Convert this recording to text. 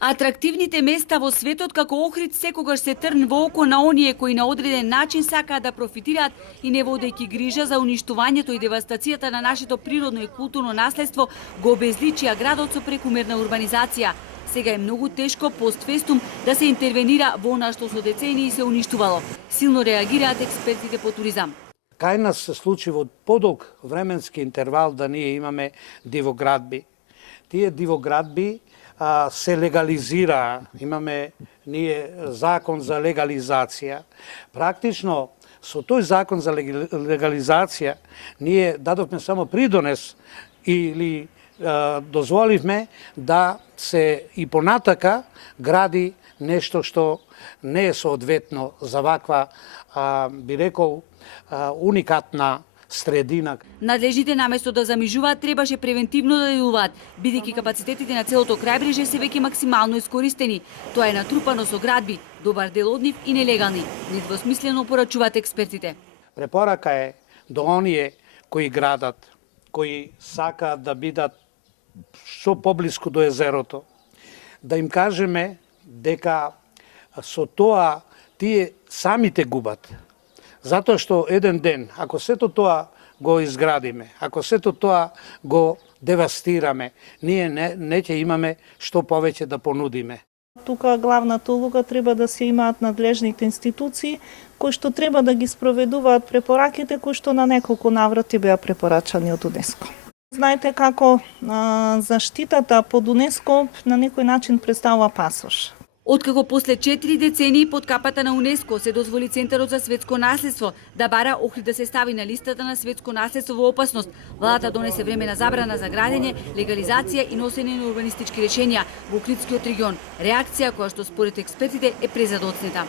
Атрактивните места во светот како Охрид секогаш се трн во око на оние кои на одреден начин сакаат да профитираат и не водејќи грижа за уништувањето и девастацијата на нашето природно и културно наследство, го обезличија градот со прекумерна урбанизација. Сега е многу тешко постфестум да се интервенира во она што со децении се уништувало. Силно реагираат експертите по туризам. Кај нас се случи во подолг временски интервал да ние имаме дивоградби. Тие дивоградби се легализира, имаме ние закон за легализација. Практично со тој закон за легализација ние дадовме само придонес или дозволивме да се и понатака гради нешто што не е соодветно за ваква, би рекол, уникатна средина. Надлежните наместо да замижуваат требаше превентивно да делуваат, бидејќи капацитетите на целото крајбрежје се веќе максимално искористени. Тоа е натрупано со градби, добар дел од нив и нелегални. Недвосмислено порачуваат експертите. Препорака е до оние кои градат, кои сакаат да бидат што поблиску до езерото, да им кажеме дека со тоа тие самите губат. Затоа што еден ден, ако сето тоа го изградиме, ако сето тоа го девастираме, ние не ќе имаме што повеќе да понудиме. Тука главната улога треба да се имаат надлежните институции, кои што треба да ги спроведуваат препораките, кои што на неколку наврати беа препорачани од УНЕСКО. Знаете како заштитата под УНЕСКО на некој начин представува пасош. Откако после 4 децении под капата на УНЕСКО се дозволи Центарот за светско наследство да бара Охрид да се стави на листата на светско наследство во опасност, владата донесе времена забрана за градење, легализација и носење на урбанистички решенија во Охридскиот регион. Реакција која што според експертите е презадоцнета.